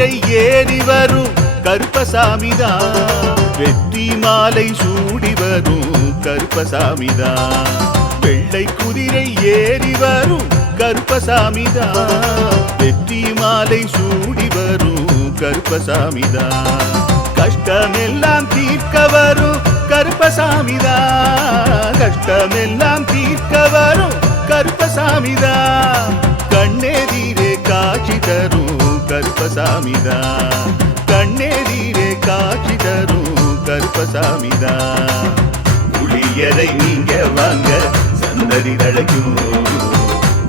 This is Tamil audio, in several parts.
குதிரை ஏறி வரும் கருப்பசாமிதான், வெற்றி மாலை சூடி வரும் கருப்பசாமிதான். வெள்ளை குதிரை ஏறி வரும் கருப்பசாமிதான், வெற்றி மாலை சூடி வரும் கருப்பசாமிதான். கஷ்டமெல்லாம் தீர்க்க வரும் கருப்பசாமிதான், கஷ்டமெல்லாம் தீர்க்க வரும் கருப்பசாமிதான். கண்ணெதிரே காட்சி தரும் கருப்பசாமிதான், கண்ணெதிரே காட்சி தரும் கருப்பசாமிதான். புளியரை நீங்க வாங்க சந்ததி தழைக்கும்,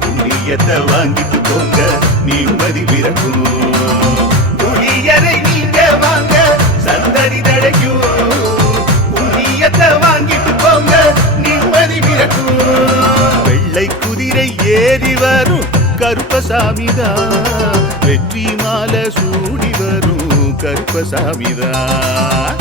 புண்ணியத்தை வாங்கிட்டு போங்க நிம்மதி பிறக்கும். புளியரை நீங்க வாங்க சந்ததி தழைக்கும், புண்ணியத்தை வாங்கிட்டு போங்க நிம்மதி பிறக்கும். வெள்ளை குதிரை ஏறி வரும் கருப்பசாமிதான், வெற்றி மாலை சூடி வரும் கருப்பசாமிதான்.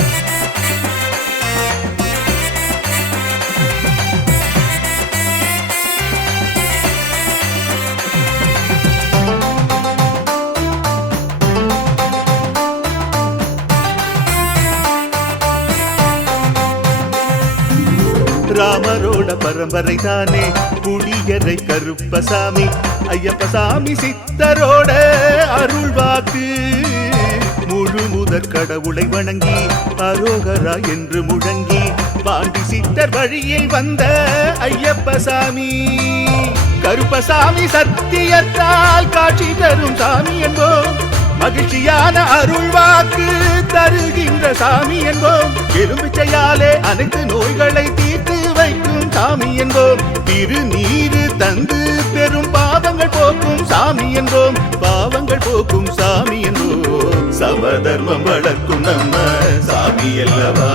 ராமரோட பரம்பரை தானே புளியரை கருப்பசாமி, ஐயப்பசாமி சித்தரோட அருள்வாக்கு. முழு முதற் கடவுளை வணங்கி அரோகரா என்று முழங்கி பாண்டி சித்தர் வழியில் வந்த ஐயப்பசாமி. கருப்பசாமி சத்தியத்தால் காட்சி தரும் சாமி என்போம், மகிழ்ச்சியான அருள்வாக்கு தருகின்ற சாமி என்போம். எலும்பிச்சையாலே அனைத்து நோய்களை தீர்த்து வைக்கும் சாமி என்போம். திருநீரு தந்து பெரும் பாவங்கள் போக்கும் சாமி என்போம், பாவங்கள் போக்கும் சாமி என்போம். சமதர்மம் வளர்க்கும் நம்ம சாமி அல்லவா,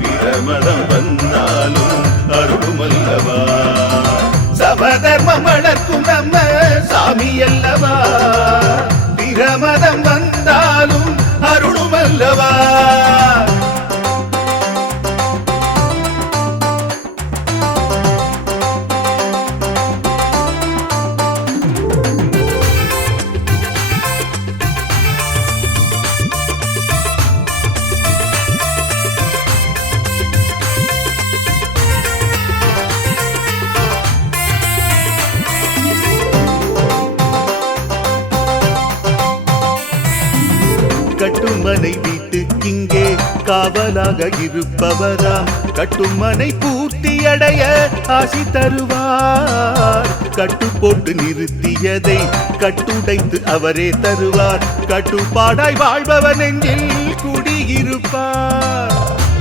பிரமதம் வந்தாலும் அருளும் அல்லவா. சமதர்மம் வளர்க்கும் நம்ம சாமி அல்லவா, பிரமதம் வந்தாலும் அருளும் அல்லவா. கட்டுமனை வீட்டுக்கிங்கே காவலாக இருப்பவராம், கட்டுமனை பூர்த்தியடைய ஆசி தருவார். கட்டு போட்டு நிறுத்தியதை கட்டுடைத்து அவரே தருவார், கட்டுப்பாடாய் வாழ்பவர் நெஞ்சில் குடியிருப்பார்.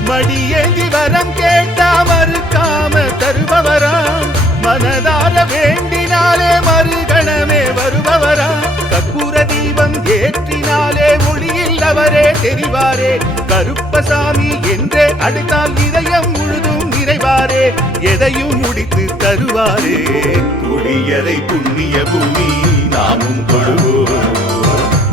மடியேந்தி வரம் கேட்டா மறுக்காம தருபவராம், மனதார வேண்டினாலே மறுகணமே வருபவராம். கற்பூர தீபம் ஏற்றினாலே ஒளியில் அவரே தெரிவாரே, கருப்பசாமி என்றே அழைத்தால் இதயம் முழுதும் நிறைவாரே, எதையும் முடித்து தருவாரே. புளியரை புண்ணிய பூமி நாமும் தொழுவோம்,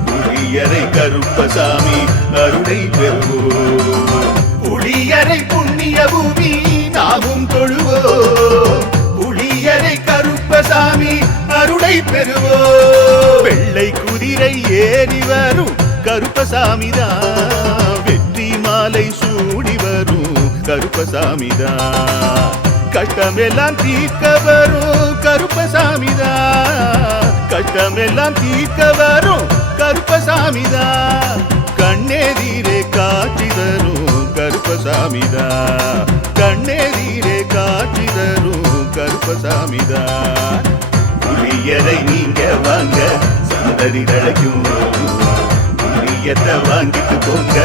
புளியரை கருப்பசாமி அருளை பெறுவோம். புளியரை புண்ணிய பூமி நாமும் தொழுவோம், புளியரை கருப்பசாமி அருளை பெறுவோம். வெள்ளை குதிரை ஏறி வரும் கருப்பசாமிதான், வெற்றி மாலை சூடி வரும் கருப்பசாமிதான். கஷ்டமெல்லாம் தீர்க்க வரும் கருப்பசாமிதான், கஷ்டமெல்லாம் தீர்க்க வரும் கருப்பசாமிதான். கண்ணெதிரே காட்சி தரும் கருப்பசாமிதான், கண்ணெதிரே காட்சி தரும் கருப்பசாமிதான். புளியரை நீங்க வாங்க சந்ததி தழைக்கும், புளியத்தை வாங்கிட்டு போங்க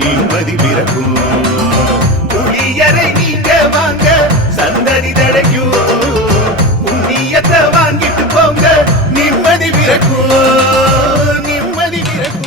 நிம்மதி பிறக்கும். புளியரை நீங்க வாங்க சந்ததி தழைக்கும், புண்ணியத்தை வாங்கிட்டு போங்க நிம்மதி பிறக்கும், நிம்மதி பிறக்கும்.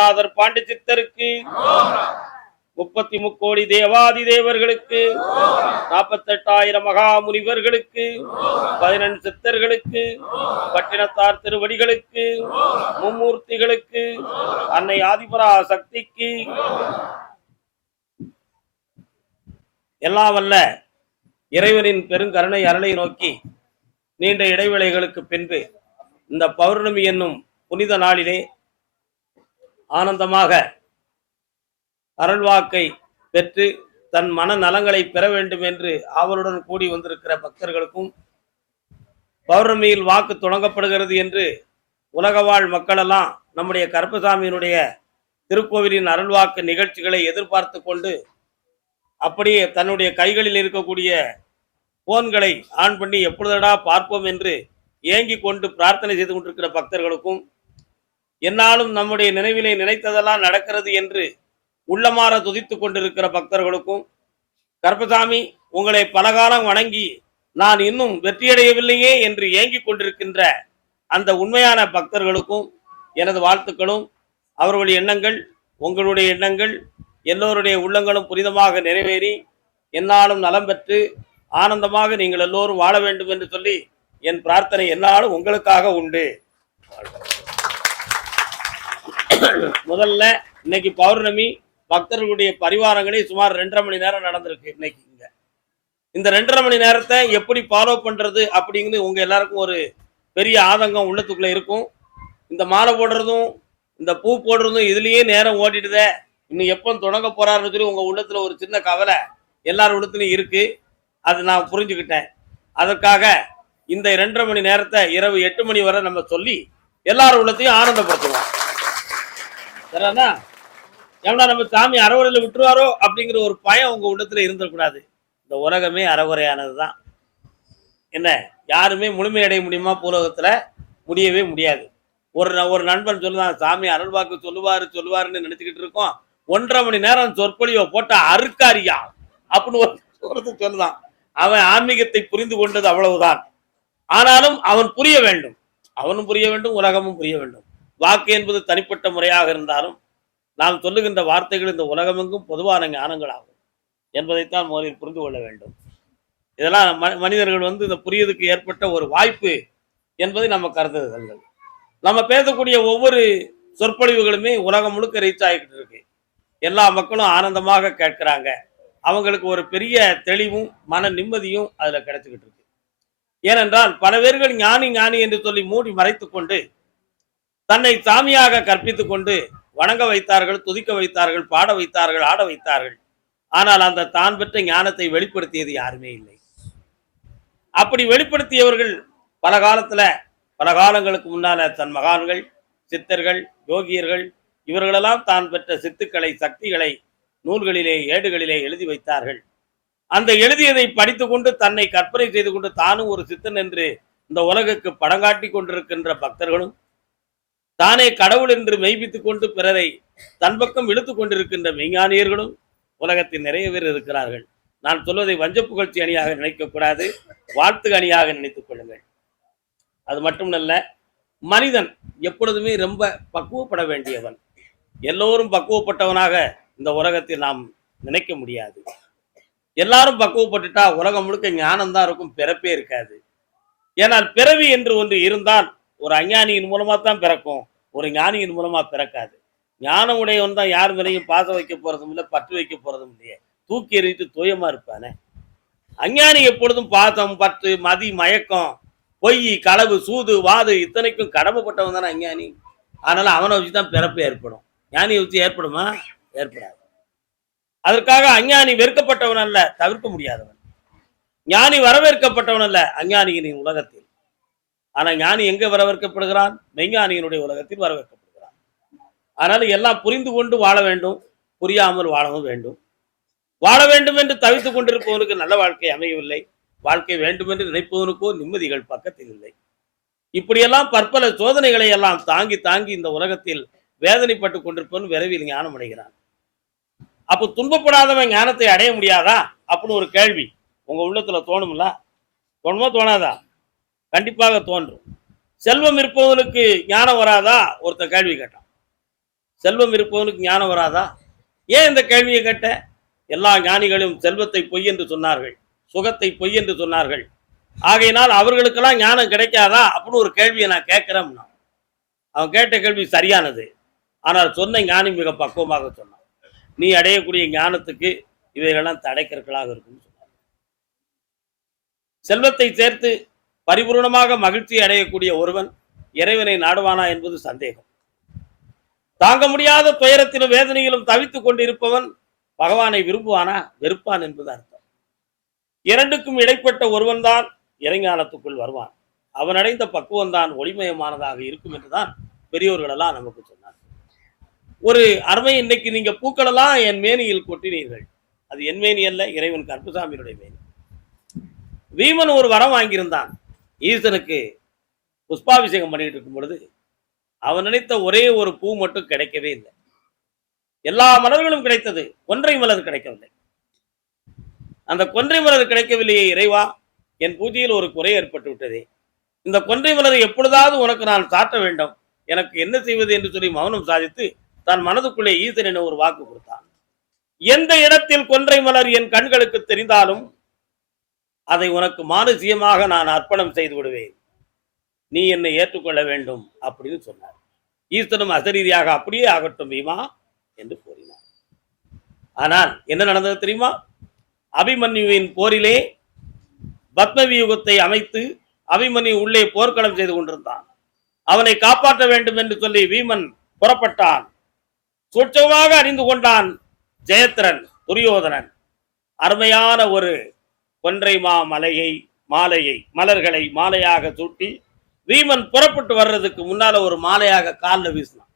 குருநாதர் பாண்டி சித்தருக்கு, 33 தேவாதி தேவர்களுக்கு, 48,000 மகாமுனிவர்களுக்கு, 15 சித்தர்களுக்கு, பட்டினத்தார் திருவடிகளுக்கு, மும்மூர்த்திகளுக்கு, அன்னை ஆதிபரா சக்திக்கு, எல்லாம் வல்ல இறைவனின் பெருங்கருணை அருளை நோக்கி நீண்ட இடைவேளைகளுக்கு பின்பு இந்த பௌர்ணமி என்னும் புனித நாளிலே ஆனந்தமாக அருள்வாக்கை பெற்று தன் மன நலங்களை பெற வேண்டும் என்று ஆவலுடன் கூடி வந்திருக்கிற பக்தர்களுக்கும், பௌர்ணமியில் வாக்கு தொடங்கப்படுகிறது என்று உலகவாழ் மக்களெல்லாம் நம்முடைய கருப்பசாமியினுடைய திருக்கோவிலின் அருள்வாக்கு நிகழ்ச்சிகளை எதிர்பார்த்து கொண்டு அப்படியே தன்னுடைய கைகளில் இருக்கக்கூடிய போன்களை ஆன் பண்ணி எப்பொழுதடா பார்ப்போம் என்று ஏங்கி கொண்டு பிரார்த்தனை செய்து கொண்டிருக்கிற பக்தர்களுக்கும், என்னாலும் நம்முடைய நினைவிலே நினைத்ததெல்லாம் நடக்கிறது என்று உள்ளமாற துதித்து கொண்டிருக்கிற பக்தர்களுக்கும், கருப்பசாமி உங்களை பலகாலம் வணங்கி நான் இன்னும் வெற்றியடையவில்லையே என்று ஏங்கி கொண்டிருக்கின்ற அந்த உண்மையான பக்தர்களுக்கும் எனது வாழ்த்துக்களும், அவர்களுடைய எண்ணங்கள் உங்களுடைய எண்ணங்கள் எல்லோருடைய உள்ளங்களும் புனிதமாக நிறைவேறி என்னாலும் நலம் பெற்று ஆனந்தமாக நீங்கள் எல்லோரும் வாழ வேண்டும் என்று சொல்லி என் பிரார்த்தனை என்னாலும் உங்களுக்காக உண்டு. முதல்ல இன்னைக்கு பௌர்ணமி, பக்தர்களுடைய பரிவாரங்களே சுமார் 2.5 மணி நேரம் நடந்திருக்கு. இன்னைக்கு இந்த 2.5 மணி நேரத்தை எப்படி ஃபாலோ பண்றது அப்படிங்கிறது உங்க எல்லாருக்கும் ஒரு பெரிய ஆதங்கம் உள்ளத்துக்குள்ள இருக்கும். இந்த மாலை போடுறதும் இந்த பூ போடுறதும் இதுலயே நேரம் ஓட்டிடுதே, இன்னும் எப்போ தொடங்க போறாருன்னு சொல்லி உங்க உள்ளத்துல ஒரு சின்ன கவலை எல்லார் உள்ளத்துலயும் இருக்கு. அது நான் புரிஞ்சுக்கிட்டேன். அதற்காக இந்த 2.5 மணி நேரத்தை இரவு 8 மணி வரை நம்ம சொல்லி எல்லாரும் உள்ளத்தையும் ஆனந்தப்படுத்துவோம். சரிண்ணா? ஏன்னா நம்ம சாமி அறவுரையில விட்டுருவாரோ அப்படிங்கிற ஒரு பயம் உங்க உள்ளத்துல இருந்துடக்கூடாது. இந்த உலகமே அறவுரையானது தான். என்ன, யாருமே முழுமையடைய முடியுமா? பூலோகத்துல முடியவே முடியாது. ஒரு நண்பன் சொல்லுதான், சாமி அருள்வாக்கு சொல்லுவாருன்னு நினைச்சுக்கிட்டு இருக்கோம், 1.5 மணி நேரம் சொற்பொழிவை போட்டா அருக்காரியா அப்படின்னு ஒருத்தர் சொல்லுதான். அவன் ஆன்மீகத்தை புரிந்து கொண்டது அவ்வளவுதான். ஆனாலும் அவன் புரிய வேண்டும், அவனும் புரிய வேண்டும், உலகமும் புரிய வேண்டும். வாக்கு என்பது தனிப்பட்ட முறையாக இருந்தாலும் நாம் சொல்லுகின்ற வார்த்தைகள் இந்த உலகமெங்கும் பொதுவான ஞானங்கள் ஆகும் என்பதைத்தான் முதலில் புரிந்து கொள்ள வேண்டும். இதெல்லாம் மனிதர்கள் இந்த புரியதுக்கு ஏற்பட்ட ஒரு வாய்ப்பு என்பதை நம்ம கருதுதல். நம்ம பேசக்கூடிய ஒவ்வொரு சொற்பொழிவுகளுமே உலகம் முழுக்க ரீச் ஆகிக்கிட்டு இருக்கு. எல்லா மக்களும் ஆனந்தமாக கேட்கிறாங்க. அவங்களுக்கு ஒரு பெரிய தெளிவும் மன நிம்மதியும் அதுல கிடைச்சுக்கிட்டு இருக்கு. ஏனென்றால் பல பேர்கள் ஞானி ஞானி என்று சொல்லி மூடி மறைத்து கொண்டு தன்னை சாமியாக கற்பித்துக் கொண்டு வணங்க வைத்தார்கள், துதிக்க வைத்தார்கள், பாட வைத்தார்கள், ஆட வைத்தார்கள். ஆனால் அந்த தான் பெற்ற ஞானத்தை வெளிப்படுத்தியது யாருமே இல்லை. அப்படி வெளிப்படுத்தியவர்கள் பல காலங்களுக்கு முன்னால தன் மகான்கள், சித்தர்கள், யோகியர்கள் இவர்களெல்லாம் தான் பெற்ற சித்துக்களை, சக்திகளை நூல்களிலே, ஏடுகளிலே எழுதி வைத்தார்கள். அந்த எழுதியதை படித்து கொண்டு தன்னை கற்பனை செய்து கொண்டு தானும் ஒரு சித்தன் என்று இந்த உலகுக்கு படங்காட்டி கொண்டிருக்கின்ற பக்தர்களும், தானே கடவுள் என்று மெய்ப்பித்துக் கொண்டு பிறரை தன் பக்கம் இழுத்துக் கொண்டிருக்கின்ற மெய்ஞானியர்களும் உலகத்தில் நிறைய பேர் இருக்கிறார்கள். நான் சொல்வதை வஞ்ச புகழ்ச்சி அணியாக நினைக்கக்கூடாது, வாழ்த்து அணியாக நினைத்துக் கொள்ளுங்கள். அது மட்டுமல்ல, மனிதன் எப்பொழுதுமே ரொம்ப பக்குவப்பட வேண்டியவன். எல்லோரும் பக்குவப்பட்டவனாக இந்த உலகத்தில் நாம் நினைக்க முடியாது. எல்லாரும் பக்குவப்பட்டுட்டா உலகம் முழுக்க ஞானம்தான் இருக்கும், பிறப்பே இருக்காது. ஏனால் பிறவி என்று ஒன்று இருந்தால் ஒரு அஞ்ஞானியின் மூலமா தான் பிறக்கும், ஒரு ஞானியின் மூலமா பிறக்காது. ஞானம் உடையவன் தான் யார் மேலையும் பாசம் வைக்க போறதும் இல்லை, பற்று வைக்க போறதும் இல்லையே, தூக்கி எறிட்டு தூயமா இருப்பானே. அஞ்ஞானி எப்பொழுதும் பாசம், பற்று, மதி, மயக்கம், பொய், களவு, சூது, வாது இத்தனைக்கும் கடமைப்பட்டவன் தானே அஞ்ஞானி. அதனால அவனை வச்சுதான் பிறப்பு ஏற்படும். ஞானியை வச்சு ஏற்படுமா? ஏற்படாது. அதற்காக அஞ்ஞானி வெறுக்கப்பட்டவன் அல்ல, தவிர்க்க முடியாதவன். ஞானி வரவேற்கப்பட்டவன் அல்ல அஞ்ஞானியின் உலகத்தில். ஆனா ஞானி எங்க வரவேற்கப்படுகிறான்? மெய்ஞானியினுடைய உலகத்தில் வரவேற்கப்படுகிறான். அதனால எல்லாம் புரிந்து கொண்டு வாழ வேண்டும், புரியாமல் வாழவும் வேண்டும். வாழ வேண்டும் என்று தவித்துக் கொண்டிருப்பவனுக்கு நல்ல வாழ்க்கை அமையவில்லை, வாழ்க்கை வேண்டும் என்று நினைப்பவனுக்கோ நிம்மதிகள் பக்கத்தில் இல்லை. இப்படியெல்லாம் பற்பல சோதனைகளை எல்லாம் தாங்கி தாங்கி இந்த உலகத்தில் வேதனைப்பட்டு கொண்டிருப்பவன் விரைவில் ஞானம் அடைகிறான். அப்போ துன்பப்படாதவன் ஞானத்தை அடைய முடியாதா அப்படின்னு ஒரு கேள்வி உங்க உள்ளத்துல தோணும்ல? தோணுமா தோணாதா? கண்டிப்பாக தோன்றும். செல்வம் இருப்பவனுக்கு ஞானம் வராதா? ஒருத்தர் கேள்வி கேட்டான். செல்வம் இருப்பவனுக்கு ஞானம் வராதா? ஏன் இந்த கேள்வியை கேட்ட? எல்லா ஞானிகளும் செல்வத்தை பொய் என்று சொன்னார்கள், சுகத்தை பொய் என்று சொன்னார்கள். ஆகையினால் அவர்களுக்கெல்லாம் ஞானம் கிடைக்காதா அப்படின்னு ஒரு கேள்வியை நான் கேட்கிறேன். அவன் கேட்ட கேள்வி சரியானது. ஆனால் சொன்ன ஞானி மிக பக்குவமாக சொன்னான். நீ அடையக்கூடிய ஞானத்துக்கு இவைகளெல்லாம் தடைக்கற்களாக இருக்கும் சொன்னார். செல்வத்தை சேர்த்து பரிபூர்ணமாக மகிழ்ச்சி அடையக்கூடிய ஒருவன் இறைவனை நாடுவானா என்பது சந்தேகம். தாங்க முடியாத துயரத்திலும் வேதனையிலும் தவித்துக் கொண்டிருப்பவன் பகவானை விரும்புவானா, வெறுப்பான் என்பது அர்த்தம். இரண்டுக்கும் இடைப்பட்ட ஒருவன் தான் இறைஞானத்துக்குள் வருவான். அவன் அடைந்த பக்குவம் தான் ஒளிமயமானதாக இருக்கும் என்றுதான் பெரியோர்கள் எல்லாம் நமக்கு சொன்னார். ஒரு அருமை, இன்னைக்கு நீங்க பூக்களெல்லாம் என் மேனியில் கொட்டினீர்கள். அது என் மேனி அல்ல, இறைவன் கருப்பசாமியினுடைய மேனி. வீமன் ஒரு வரம் வாங்கியிருந்தான். ஈசனுக்கு புஷ்பாபிஷேகம் பண்ணிட்டு இருக்கும் பொழுது அவன் நினைத்த ஒரே ஒரு பூ மட்டும் கிடைக்கவே இல்லை. எல்லா மலர்களும் கிடைத்தது, கொன்றை மலர் கிடைக்கவில்லை. அந்த கொன்றை மலர் கிடைக்கவில்லையே இறைவா, என் பூஜையில் ஒரு குறை ஏற்பட்டு விட்டதே. இந்த கொன்றை மலரை எப்பொழுதாவது உனக்கு நான் சாட்ட வேண்டும், எனக்கு என்ன செய்வது என்று சொல்லி மௌனம் சாதித்து தன் மனதுக்குள்ளே ஈசன் என ஒரு வாக்கு கொடுத்தான். எந்த இடத்தில் கொன்றை மலர் என் கண்களுக்கு தெரிந்தாலும் அதை உனக்கு மானசீகமாக நான் அர்ப்பணம் செய்து விடுவேன், நீ என்னை ஏற்றுக்கொள்ள வேண்டும் அப்படின்னு சொன்னார். ஈசனும் அசரீதியாக அப்படியே ஆகட்டும் பீமா என்று கூறினார். ஆனால் என்ன நடந்தது தெரியுமா? அபிமன்யுவின் போரிலே பத்மவியூகத்தை அமைத்து அபிமன்யு உள்ளே போர்க்களம் செய்து கொண்டிருந்தான். அவனை காப்பாற்ற வேண்டும் என்று சொல்லி வீமன் புறப்பட்டான். சூட்சமாக அறிந்து கொண்டான் ஜெயத்ரன் துரியோதனன். அருமையான ஒரு கொன்றை மாலையை மலர்களை மாலையாக சூட்டி வீமன் புறப்பட்டு வர்றதுக்கு முன்னால ஒரு மாலையாக காலில் வீசினான்.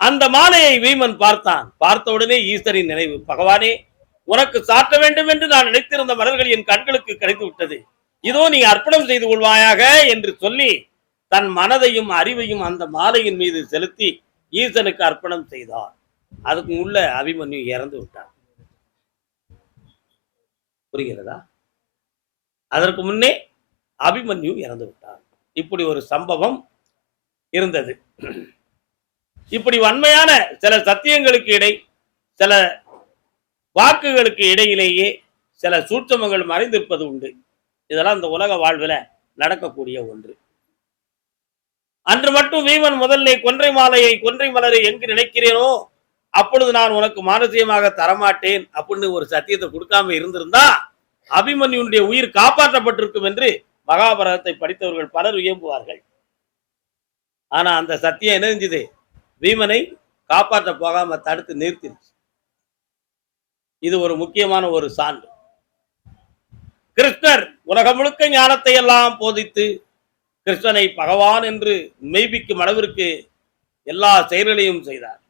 அந்த மாலையை வீமன் பார்த்தான். பார்த்த உடனே ஈஸ்வரின் நினைவு, பகவானே உனக்கு சாட்ட வேண்டும் என்று நான் நினைத்திருந்த மலர்கள் என் கண்களுக்கு கிடைத்து விட்டது, இதோ நீ அர்ப்பணம் செய்து கொள்வாயாக என்று சொல்லி தன் மனதையும் அறிவையும் அந்த மாலையின் மீது செலுத்தி ஈசனுக்கு அர்ப்பணம் செய்தார். அதுக்கு உள்ள அபிமன்யு இறந்து விட்டான். புரிகிறதா? அதற்கு முன்னே அபிமன்யு இறந்து விட்டான். இப்படி ஒரு சம்பவம் இருந்தது. இப்படி வன்மையான சில சத்தியங்களுக்கு சில வாக்குகளுக்கு இடையிலேயே சில சூட்சமங்கள் மறைந்திருப்பது உண்டு. இதெல்லாம் இந்த உலக வாழ்வில் நடக்கக்கூடிய ஒன்று. அன்று மட்டும் வீமன் முதல்ல கொன்றை மலரை எங்கு நினைக்கிறேனோ அப்பொழுது நான் உனக்கு மானசீகமாக தரமாட்டேன் அப்படின்னு ஒரு சத்தியத்தை கொடுக்காம இருந்திருந்தா அபிமன்யுடைய உயிர் காப்பாற்றப்பட்டிருக்கும் என்று மகாபாரதத்தை படித்தவர்கள் பலர் வியம்புவார்கள். ஆனா அந்த சத்தியம் என்ன செஞ்சது? வீமனை காப்பாற்ற போகாம தடுத்து நிறுத்திடுச்சு. இது ஒரு முக்கியமான ஒரு சான்று. கிருஷ்ணர் உலகம் முழுக்க ஞானத்தை எல்லாம் போதித்து கிருஷ்ணனை பகவான் என்று மெய்ப்பிக்கும் அளவிற்கு எல்லா செயல்களையும் செய்தார்.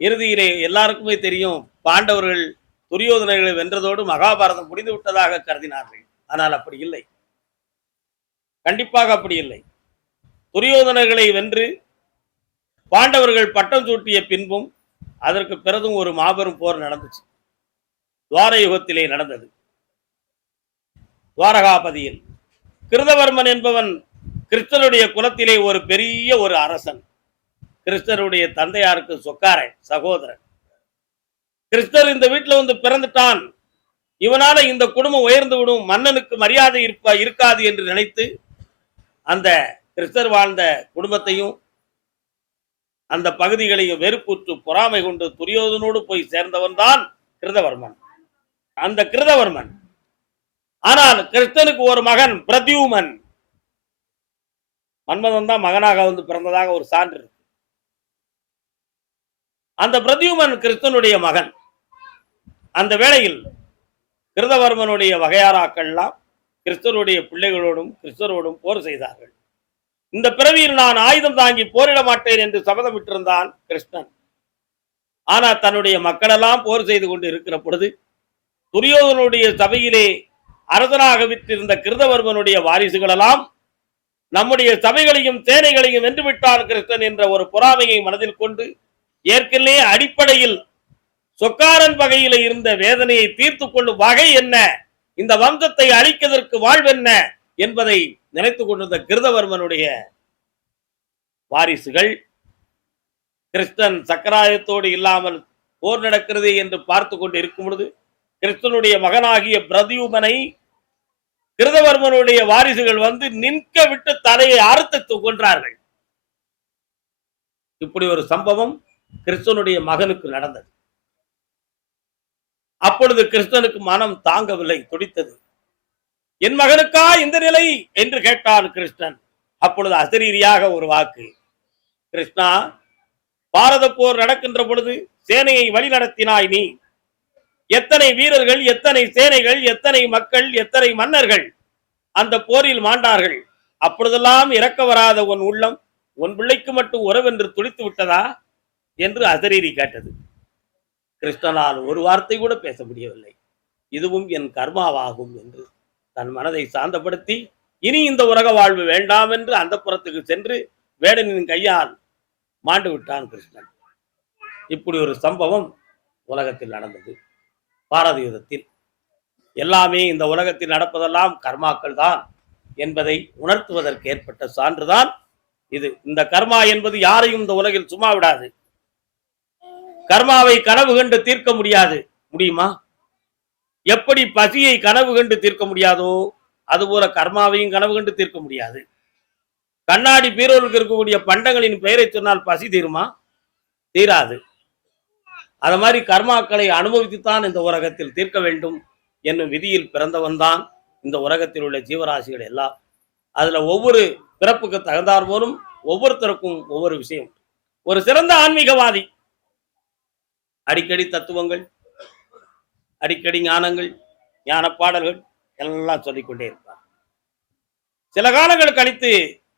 இறுதியிலே எல்லாருக்குமே தெரியும், பாண்டவர்கள் துரியோதனர்களை வென்றதோடு மகாபாரதம் முடிந்து விட்டதாக கருதினார்கள். ஆனால் அப்படி இல்லை, கண்டிப்பாக அப்படி இல்லை. துரியோதனர்களை வென்று பாண்டவர்கள் பட்டம் சூட்டிய பின்பும் அதற்கு பிறகும் ஒரு மாபெரும் போர் நடந்துச்சு. துவார யுகத்திலே நடந்தது. துவாரகாபதியில் கிருதவர்மன் என்பவன் கிருஷ்ணனுடைய குலத்திலே ஒரு பெரிய ஒரு அரசன். கிருஷ்ணருடைய தந்தையாருக்கு சொக்காரன் சகோதரன். கிருஷ்ணர் இந்த வீட்டில் வந்து பிறந்துட்டான், இவனால இந்த குடும்பம் உயர்ந்து விடும், மன்னனுக்கு மரியாதை இருக்காது என்று நினைத்து அந்த கிருஷ்ணர் வாழ்ந்த குடும்பத்தையும் அந்த பகுதிகளையும் வெறுப்புற்று பொறாமை கொண்டு துரியோதனோடு போய் சேர்ந்தவன் தான் கிருதவர்மன். அந்த கிருதவர்மன் ஆனால் கிருஷ்ணனுக்கு ஒரு மகன் பிரத்யூமன். மன்மதன் தான் மகனாக வந்து பிறந்ததாக ஒரு சான்று இருக்கு. அந்த பிரத்யூமன் கிருஷ்ணனுடைய மகன். அந்த வேளையில் கிருதவர்மனுடைய வகையாராக்கள்லாம் கிருஷ்ணருடைய பிள்ளைகளோடும் கிருஷ்ணரோடும் போர் செய்தார்கள். இந்த பிறவியில் நான் ஆயுதம் தாங்கி போரிட மாட்டேன் என்று சபதம் விட்டிருந்தான் கிருஷ்ணன். ஆனால் தன்னுடைய மக்களெல்லாம் போர் செய்து கொண்டு இருக்கிற பொழுது துரியோதனுடைய சபையிலே அரசனாக விட்டிருந்த கிருதவர்மனுடைய வாரிசுகளெல்லாம் நம்முடைய சபைகளையும் சேனைகளையும் வென்றுவிட்டான் கிருஷ்ணன் என்ற ஒரு பொறாமையை மனதில் கொண்டு ஏற்கனவே அடிப்படையில் சொக்காரன் வகையில இருந்த வேதனையை தீர்த்து கொள்ளும் வகை என்ன, இந்த வம்சத்தை அழிப்பதற்கு வாழ்வென்ன என்பதை நினைத்துக் கொண்டிருந்த கிருதவர்மனுடைய வாரிசுகள் கிருஷ்ணன் சக்கராயத்தோடு இல்லாமல் போர் நடக்கிறது என்று பார்த்து கொண்டு இருக்கும் பொழுது கிருஷ்ணனுடைய மகனாகிய பிரதியுமனை கிருதவர்மனுடைய வாரிசுகள் வந்து நிற்க விட்டு தலையை அறுத்து கொன்றார்கள். இப்படி ஒரு சம்பவம் கிருஷ்ணனுடைய மகனுக்கு நடந்தது. அப்பொழுது கிருஷ்ணனுக்கு மனம் தாங்கவில்லை, துடித்தது. என் மகனுக்கா இந்த நிலை என்று கேட்டான் கிருஷ்ணன். அப்பொழுது அசரீரியாக ஒரு வாக்கு, கிருஷ்ணா, பாரத போர் நடக்கின்ற பொழுது சேனையை வழி நடத்தினாய் நீ. எத்தனை வீரர்கள், எத்தனை சேனைகள், எத்தனை மக்கள், எத்தனை மன்னர்கள் அந்த போரில் மாண்டார்கள். அப்பொழுதெல்லாம் இறக்க வராத உன் உள்ளம் உன் பிள்ளைக்கு மட்டும் உறவென்று துடித்து விட்டதா என்று அசரீரி கேட்டது. கிருஷ்ணனால் ஒரு வார்த்தை கூட பேச முடியவில்லை. இதுவும் என் கர்மாவாகும் என்று தன் மனதை சாந்தப்படுத்தி இனி இந்த உலக வாழ்வு வேண்டாம் என்று அந்த புறத்துக்கு சென்று வேடனின் கையால் மாண்டு விட்டான் கிருஷ்ணன். இப்படி ஒரு சம்பவம் உலகத்தில் நடந்தது. பாரத யுத்தத்தில் எல்லாமே இந்த உலகத்தில் நடப்பதெல்லாம் கர்மாக்கள் தான் என்பதை உணர்த்துவதற்கு ஏற்பட்ட சான்றுதான் இது. இந்த கர்மா என்பது யாரையும் இந்த உலகில் சும்மா விடாது. கர்மாவை கனவு கண்டு தீர்க்க முடியுமா? எப்படி பசியை கனவு கண்டு தீர்க்க முடியாதோ அதுபோல கர்மாவையும் கனவு கண்டு தீர்க்க முடியாது. கண்ணாடி பீரோலுக்கு இருக்கக்கூடிய பண்டங்களின் பெயரை சொன்னால் பசி தீருமா? தீராது. அது மாதிரி கர்மாக்களை அனுபவித்துத்தான் இந்த உலகத்தில் தீர்க்க வேண்டும் என்னும் விதியில் பிறந்தவன் தான் இந்த உலகத்தில் உள்ள ஜீவராசிகள் எல்லாம். அதுல ஒவ்வொரு பிறப்புக்கு தகுந்தார் போலும் ஒவ்வொருத்தருக்கும் ஒவ்வொரு விஷயம். ஒரு சிறந்த ஆன்மீகவாதி அடிக்கடி தத்துவங்கள், அடிக்கடி ஞானங்கள், ஞான பாடல்கள் எல்லாம் சொல்லிக்கொண்டே இருப்பார். சில காலங்கள் கழித்து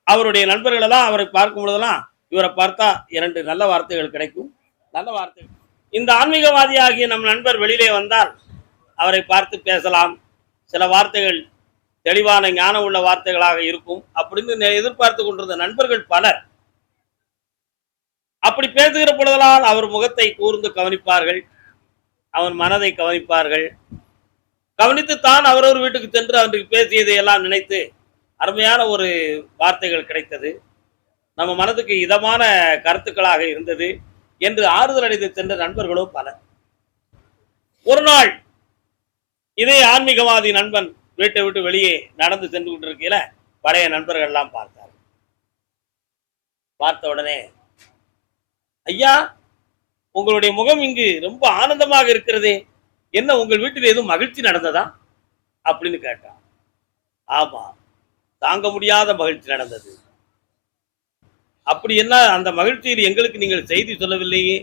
அவருடைய நண்பர்கள் எல்லாம் அவரை பார்க்கும் பொழுதெல்லாம் இவரை பார்த்தா 2 நல்ல வார்த்தைகள் கிடைக்கும். நல்ல வார்த்தைகள். இந்த ஆன்மீகவாதி ஆகிய நம் நண்பர் வெளியிலே வந்தால் அவரை பார்த்து பேசலாம். சில வார்த்தைகள் தெளிவான ஞானம் உள்ள வார்த்தைகளாக இருக்கும் அப்படின்னு எதிர்பார்த்து கொண்டிருந்த நண்பர்கள் பலர். அப்படி பேசுகிற பொழுதெல்லாம் அவர் முகத்தை கூர்ந்து கவனிப்பார்கள், அவன் மனதை கவனிப்பார்கள். கவனித்து தான் அவரவர் வீட்டுக்கு சென்று அவருக்கு பேசியதை எல்லாம் நினைத்து அருமையான ஒரு வார்த்தைகள் கிடைத்தது, நம்ம மனதுக்கு இதமான கருத்துக்களாக இருந்தது என்று ஆறுதல் அடைந்து சென்ற நண்பர்களோ பலர். ஒரு நாள் இதே ஆன்மீகவாதி நண்பன் வீட்டை விட்டு வெளியே நடந்து சென்று கொண்டிருக்கையில பழைய நண்பர்கள் எல்லாம் பார்த்தார். பார்த்த உடனே, ஐயா, உங்களுடைய முகம் இங்கு ரொம்ப ஆனந்தமாக இருக்கிறதே, என்ன உங்கள் வீட்டில் எதுவும் மகிழ்ச்சி நடந்ததா அப்படின்னு கேட்டான். ஆமா, தாங்க முடியாத மகிழ்ச்சி நடந்தது. அப்படி என்ன அந்த மகிழ்ச்சியில் எங்களுக்கு நீங்கள் செய்தி சொல்லவில்லையே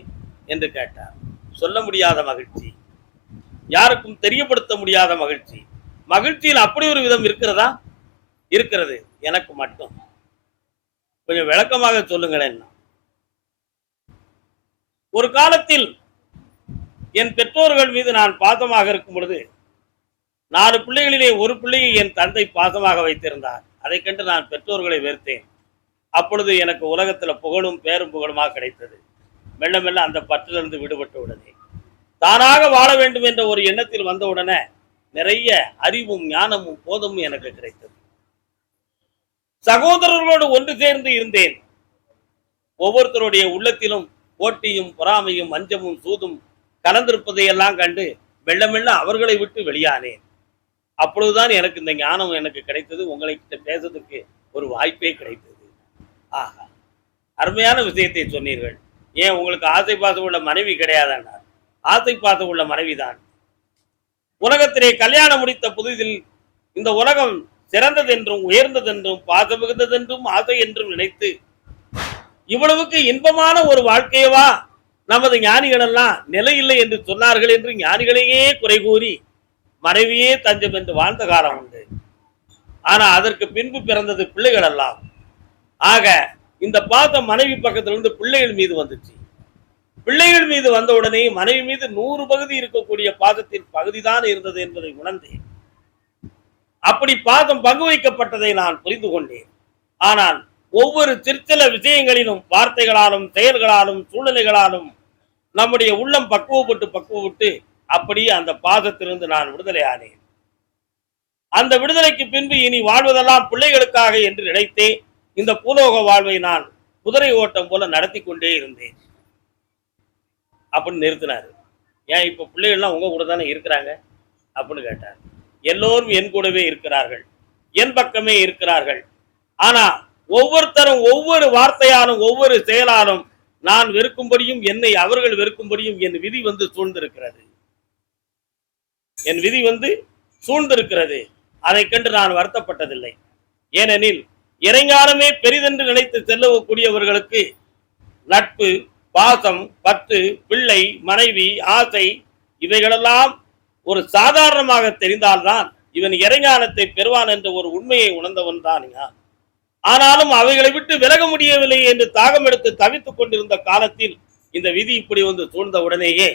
என்று கேட்டார். சொல்ல முடியாத மகிழ்ச்சி, யாருக்கும் தெரியப்படுத்த முடியாத மகிழ்ச்சி. மகிழ்ச்சியில் அப்படி ஒரு விதம் இருக்கிறதா? இருக்கிறது, எனக்கு மட்டும். கொஞ்சம் விளக்கமாக சொல்லுங்களேன். ஒரு காலத்தில் என் பெற்றோர்கள் மீது நான் பாசமாக இருக்கும் பொழுது 4 பிள்ளைகளிலே ஒரு பிள்ளையை என் தந்தை பாசமாக வைத்திருந்தார். அதை கண்டு நான் பெற்றோர்களை வெறுத்தேன். அப்பொழுது எனக்கு உலகத்துல புகழும் பேரும் புகழுமாக கிடைத்தது. மெல்ல மெல்ல அந்த பற்றிலிருந்து விடுபட்ட உடனே தானாக வாழ வேண்டும் என்ற ஒரு எண்ணத்தில் வந்த உடனே நிறைய அறிவும் ஞானமும் போதமும் எனக்கு கிடைத்தது. சகோதரர்களோடு ஒன்று சேர்ந்து இருந்தேன். ஒவ்வொருத்தருடைய உள்ளத்திலும் போட்டியும் பொறாமையும் வஞ்சமும் சூதும் கலந்திருப்பதையெல்லாம் கண்டு மெல்ல மெல்ல அவர்களை விட்டு வெளியானேன். அப்பொழுதுதான் எனக்கு இந்த ஞானம் எனக்கு கிடைத்தது. உங்களை கிட்ட பேசுறதுக்கு ஒரு வாய்ப்பே கிடைத்தது. ஆஹா, அருமையான விஷயத்தை சொன்னீர்கள். ஏன் உங்களுக்கு ஆசை பாசம் உள்ள மனைவி கிடையாதான்னா? ஆசை பாசம் உள்ள மனைவிதான். உலகத்திலே கல்யாணம் முடித்த புதிதில் இந்த உலகம் சிறந்ததென்றும் உயர்ந்ததென்றும் பாசம் மிகுந்ததென்றும் ஆசை என்றும் நினைத்து இவ்வளவுக்கு இன்பமான ஒரு வாழ்க்கையவா நமது ஞானிகள் எல்லாம் நிலையில்லை என்று சொன்னார்கள் என்று ஞானிகளையே குறை கூறி மனைவியே தஞ்சம் என்று வாழ்ந்த காலம் உண்டு. ஆனா அதற்கு பின்பு பிறந்தது பிள்ளைகள் எல்லாம். ஆக இந்த பாசம் மனைவி பக்கத்திலிருந்து பிள்ளைகள் மீது வந்துச்சு. பிள்ளைகள் மீது வந்த உடனே மனைவி மீது 100 பகுதி இருக்கக்கூடிய பாசத்தின் பகுதிதான் இருந்தது என்பதை உணர்ந்தேன். அப்படி பாசம் பங்கு வைக்கப்பட்டதை நான் புரிந்து கொண்டேன். ஆனால் ஒவ்வொரு சிற்சில விஷயங்களிலும் வார்த்தைகளாலும் செயல்களாலும் சூழ்நிலைகளாலும் நம்முடைய உள்ளம் பக்குவப்பட்டு அப்படியே அந்த பாசத்திலிருந்து நான் விடுதலை ஆனேன். அந்த விடுதலைக்கு பின்பு இனி வாழ்வதெல்லாம் பிள்ளைகளுக்காக என்று நினைத்தே இந்த பூலோக வாழ்வை நான் குதிரை ஓட்டம் போல நடத்தி கொண்டே இருந்தேன். அப்படின்னு நிறுத்தினாரு. ஏன் இப்ப பிள்ளைகள்லாம் உங்க கூட தானே இருக்கிறாங்க அப்படின்னு கேட்டார். எல்லோரும் என் கூடவே இருக்கிறார்கள், என் பக்கமே இருக்கிறார்கள். ஆனா ஒவ்வொருத்தரும் ஒவ்வொரு வார்த்தையாலும் ஒவ்வொரு செயலாலும் நான் வெறுக்கும்படியும் என்னை அவர்கள் வெறுக்கும்படியும் என் விதி வந்து சூழ்ந்திருக்கிறது. என் விதி வந்து சூழ்ந்திருக்கிறது. அதை கண்டு நான் வருத்தப்பட்டதில்லை. ஏனெனில் இறைஞானமே பெரிதென்று நினைத்து செல்லக்கூடியவர்களுக்கு நட்பு, பாசம், பற்று, பிள்ளை, மனைவி, ஆசை இவைகளெல்லாம் ஒரு சாதாரணமாக தெரிந்தால்தான் இவன் இறைஞானத்தை பெறுவான் என்ற ஒரு உண்மையை உணர்ந்தவன் தான். ஆனாலும் அவைகளை விட்டு விலக முடியவில்லை என்று தாகம் எடுத்து தவித்துக் கொண்டிருந்த காலத்தில் இந்த விதி இப்படி வந்து சூழ்ந்த உடனேயே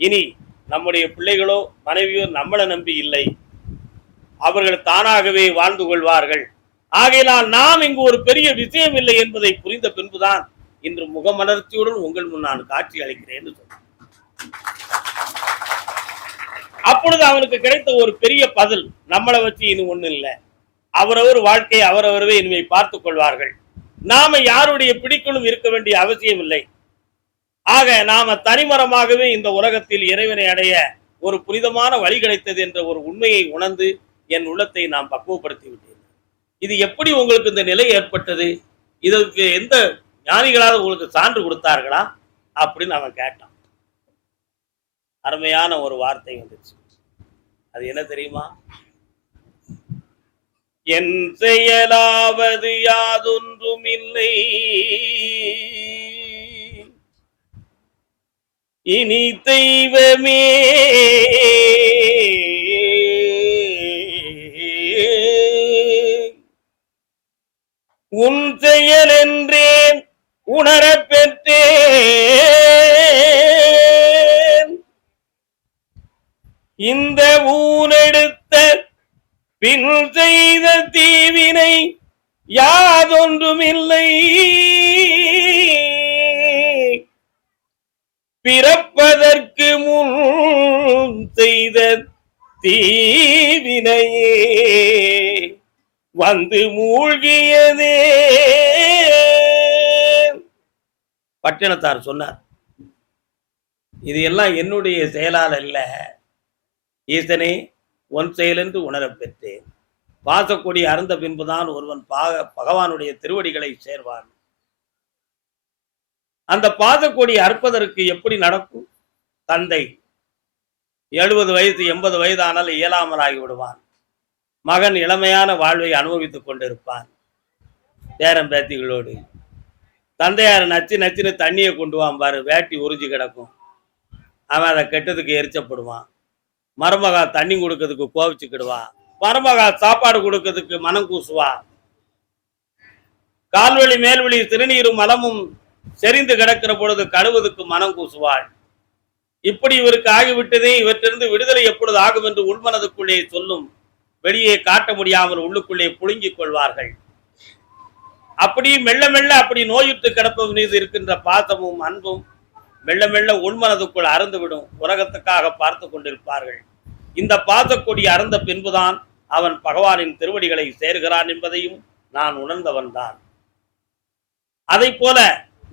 இனி நம்முடைய பிள்ளைகளோ மனைவியோ நம்மளை நம்பி இல்லை, அவர்கள் தானாகவே வாழ்ந்து கொள்வார்கள். ஆகையினால் நாம் இங்கு ஒரு பெரிய விஷயம் இல்லை என்பதை புரிந்த பின்புதான் இன்று முகமலர்ச்சியுடன் உங்கள் முன் நான் காட்சி அளிக்கிறேன் சொன்னான். அப்பொழுது அவனுக்கு கிடைத்த ஒரு பெரிய பதில், நம்மளை வச்சு இனி ஒண்ணு இல்லை, அவரவர் வாழ்க்கை அவரவரவே இனிமே பார்த்துக் கொள்வார்கள், நாம யாருடைய பிடிக்கலும் இருக்க வேண்டிய அவசியம் இல்லை. ஆக நாம தனிமரமாகவே இந்த உலகத்தில் இறைவனை அடைய ஒரு புனிதமான வழி கிடைத்தது என்ற ஒரு உண்மையை உணர்ந்து என் உள்ளத்தை நாம் பக்குவப்படுத்தி விட்டேன். இது எப்படி உங்களுக்கு இந்த நிலை ஏற்பட்டது? இதற்கு எந்த ஞானிகளாக உங்களுக்கு சான்று கொடுத்தார்களா அப்படின்னு அவன் கேட்டான். அருமையான ஒரு வார்த்தை வந்துச்சு. அது என்ன தெரியுமா? என் செயலாவது யாதொன்றுமில்லை, இனி தெய்வமே உன் செயல் என்றேன் உணர பெற்றேன். இந்த ஊனெடுத்த பின் செய்த தீவினை யாதொன்றுமில்லை, பிறப்பதற்கு முன் செய்த தீவினையே வந்து மூழ்கியதே. பட்டினத்தார் சொன்னார், இது எல்லாம் என்னுடைய செயலால் அல்ல, ஈசனே உன் செயல் என்று உணரப் பெற்றேன். பாசக்கொடி அருந்த பின்புதான் ஒருவன் பகவானுடைய திருவடிகளை சேர்வான். அந்த பாசக்கொடி அறுப்பதற்கு எப்படி நடக்கும்? தந்தை 70 வயது 80 வயது ஆனால் இயலாமல் ஆகிவிடுவான். மகன் இளமையான வாழ்வை அனுபவித்துக் கொண்டிருப்பான் பேரன் பேத்திகளோடு. தந்தையார் நச்சு நச்சுன்னு தண்ணியை கொண்டு வான் பாரு, வேட்டி உறிஞ்சி கிடக்கும், அவன் அதை கெட்டதுக்கு எரிச்சப்படுவான். மருமகா தண்ணி கொடுக்கறதுக்கு கோவிச்சுக்கிடுவான். மருமகா சாப்பாடு கொடுக்கறதுக்கு மனம் கூசுவா. கால்வழி மேல்வழி திருநீரும் மலமும் செறிந்து கிடக்கிற பொழுது கழுவதுக்கு மனம் கூசுவாள். இப்படி இவருக்கு ஆகிவிட்டதே, இவற்றிலிருந்து விடுதலை எப்பொழுது ஆகும் என்று உள்மனதுக்குள்ளே சொல்லும், வெளியே காட்ட முடியாமல் உள்ளுக்குள்ளே புழுங்கிக் கொள்வார்கள். அப்படி மெல்ல மெல்ல அப்படி நோயுற்று கிடப்பவன் மீது இருக்கின்ற பாசமும் அன்பும் மெல்ல மெல்ல உள்மனதுக்குள் அறந்துவிடும். உலகத்துக்காக பார்த்து கொண்டிருப்பார்கள். இந்த பாசக்கொடி அறந்த பின்புதான் அவன் பகவானின் திருவடிகளை சேர்கிறான் என்பதையும் நான் உணர்ந்தவன் தான். அதை போல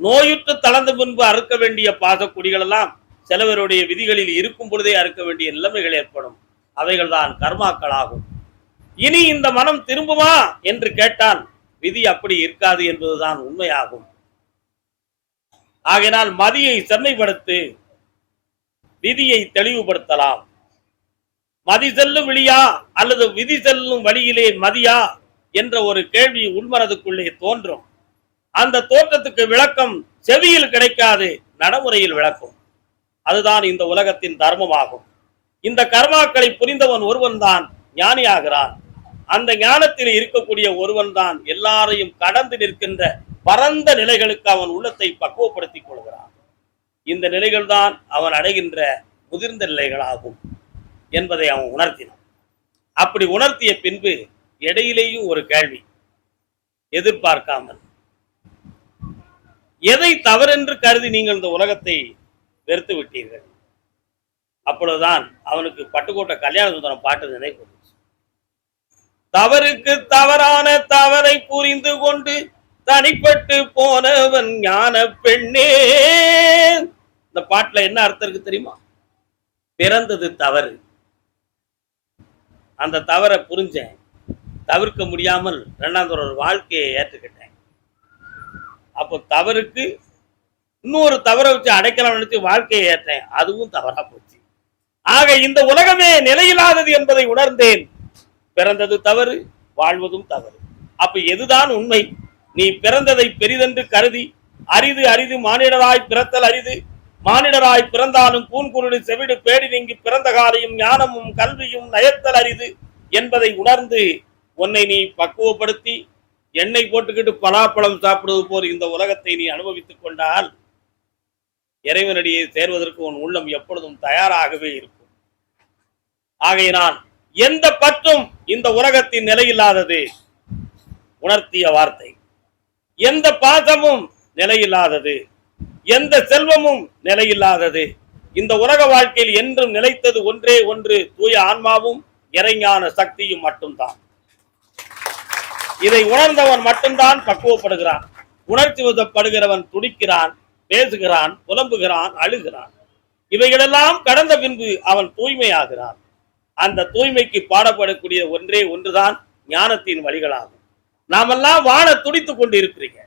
நோயுற்று தளர்ந்த பின்பு அறுக்க வேண்டிய பாசக்கொடிகள் எல்லாம் சிலவருடைய விதிகளில் இருக்கும் பொழுதே அறுக்க வேண்டிய நிலைமைகள் ஏற்படும். அவைகள் தான் கர்மாக்களாகும். இனி இந்த மனம் திரும்புமா என்று கேட்டால் விதி அப்படி இருக்காது என்பதுதான் உண்மையாகும். ஆகையினால் மதியை செம்மைப்படுத்தி விதியை தெளிவுபடுத்தலாம். மதி செல்லும் வழியா அல்லது விதி செல்லும் வழியிலே மதியா என்ற ஒரு கேள்வி உள்மனதுக்குள்ளே தோன்றும். அந்த தோற்றத்துக்கு விளக்கம் செவியில் கிடைக்காது, நடைமுறையில் விளக்கும். அதுதான் இந்த உலகத்தின் தர்மமாகும். இந்த கர்மாக்களை புரிந்தவன் ஒருவன் தான் ஞானியாகிறான். அந்த ஞானத்தில் இருக்கக்கூடிய ஒருவன் தான் எல்லாரையும் கடந்து நிற்கின்ற பரந்த நிலைகளுக்கு அவன் உள்ளத்தை பக்குவப்படுத்திக் கொள்கிறான். இந்த நிலைகள் தான் அவன் அடைகின்ற முதிர்ந்த நிலைகளாகும் என்பதை அவன் உணர்த்தினான். அப்படி உணர்த்திய பின்பு இடையிலேயும் ஒரு கேள்வி, எதிர்பார்க்காமல், எதை தவறென்று கருதி நீங்கள் இந்த உலகத்தை வெறுத்து விட்டீர்கள்? அப்பொழுதுதான் அவனுக்கு பட்டுக்கோட்டை கல்யாண சுந்தரம் பாட்டு நினைவு. தவறுக்கு தவறான தவறை புரிந்து கொண்டு தனிப்பட்டு போனவன் ஞான பெண்ணே. இந்த பாட்டுல என்ன அர்த்தம் இருக்கு தெரியுமா? பிறந்தது தவறு. அந்த தவறை புரிஞ்சேன். தவிர்க்க முடியாமல் இரண்டாவது ஒரு வாழ்க்கையை ஏற்றுக்கிட்டேன். அப்போ தவறுக்கு இன்னொரு தவறை வச்சு அடைக்கலாம் நினைச்சு வாழ்க்கையை ஏற்றேன். அதுவும் தவறா போச்சு. ஆக இந்த உலகமே நிலையில்லாதது என்பதை உணர்ந்தேன். பிறந்தது தவறு, வாழ்வதும் தவறு. அப்ப எதுதான் உண்மை? நீ பிறந்ததை பெரிதென்று கருதி அரிது அரிது மானிடராய் பிறத்தல் அரிது, மானிடராய் பிறந்தாலும் கூன்குருடு செவிடு பேடி நீங்கி பிறந்த காலையும் ஞானமும் கல்வியும் நயத்தல் அரிது என்பதை உணர்ந்து உன்னை நீ பக்குவப்படுத்தி எண்ணெய் போட்டுக்கிட்டு பலாப்பழம் சாப்பிடுவது போல் இந்த உலகத்தை நீ அனுபவித்துக் கொண்டால் இறைவனடியை சேர்வதற்கு உன் உள்ளம் எப்பொழுதும் தயாராகவே இருக்கும். ஆகையினால் எந்த பற்றும் இந்த உலகத்தின் நிலையில்லாதது உணர்த்திய வார்த்தை. எந்த பாசமும் நிலையில்லாதது, எந்த செல்வமும் நிலையில்லாதது. இந்த உலக வாழ்க்கையில் என்றும் நிலைத்தது ஒன்றே ஒன்று, தூய ஆன்மாவும் இறைஞான சக்தியும் மட்டும்தான். இதை உணர்ந்தவன் மட்டும்தான் பக்குவப்படுகிறான். உணர்ச்சி வசப்படுகிறவன் துடிக்கிறான், பேசுகிறான், புலம்புகிறான், அழுகிறான். இவைகளெல்லாம் கடந்த பின்பு அவன் தூய்மையாகிறான். அந்த தூய்மைக்கு பாடப்படக்கூடிய ஒன்றே ஒன்றுதான் ஞானத்தின் வழிகளாகும். நாமெல்லாம் வாழ துடித்துக் கொண்டு இருக்கிறீங்க.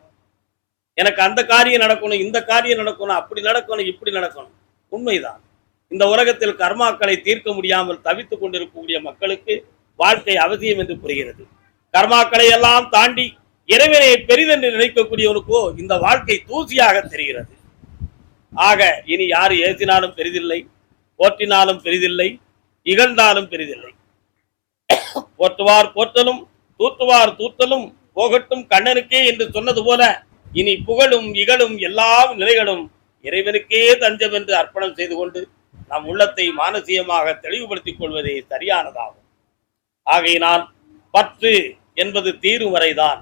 எனக்கு அந்த காரியம் நடக்கணும், இந்த காரியம் நடக்கணும், அப்படி நடக்கணும், இப்படி நடக்கணும். உண்மைதான். இந்த உலகத்தில் கர்மாக்களை தீர்க்க முடியாமல் தவித்துக் கொண்டிருக்கக்கூடிய மக்களுக்கு வாழ்க்கை அவசியம் என்று புரிகிறது. கர்மாக்களை எல்லாம் தாண்டி இறைவனை பெரிதென்று நினைக்கக்கூடியவனுக்கோ இந்த வாழ்க்கை தூசியாக தெரிகிறது. ஆக இனி யாரு ஏசினாலும் பெரிதில்லை, போற்றினாலும் பெரிதில்லை, இகழ்ந்தாலும் பெரிதில்லை. போற்றுவார் போற்றலும் தூற்றுவார் தூற்றலும் போகட்டும் கண்ணனுக்கே என்று சொன்னது போல இனி புகழும் இகழும் எல்லா நிலைகளும் இறைவனுக்கே தஞ்சம் என்று அர்ப்பணம் செய்து கொண்டு நம் உள்ளத்தை மானசீகமாக தெளிவுபடுத்திக் கொள்வதே சரியானதாகும். ஆகையினால் பற்று என்பது தீரும் வரைதான்,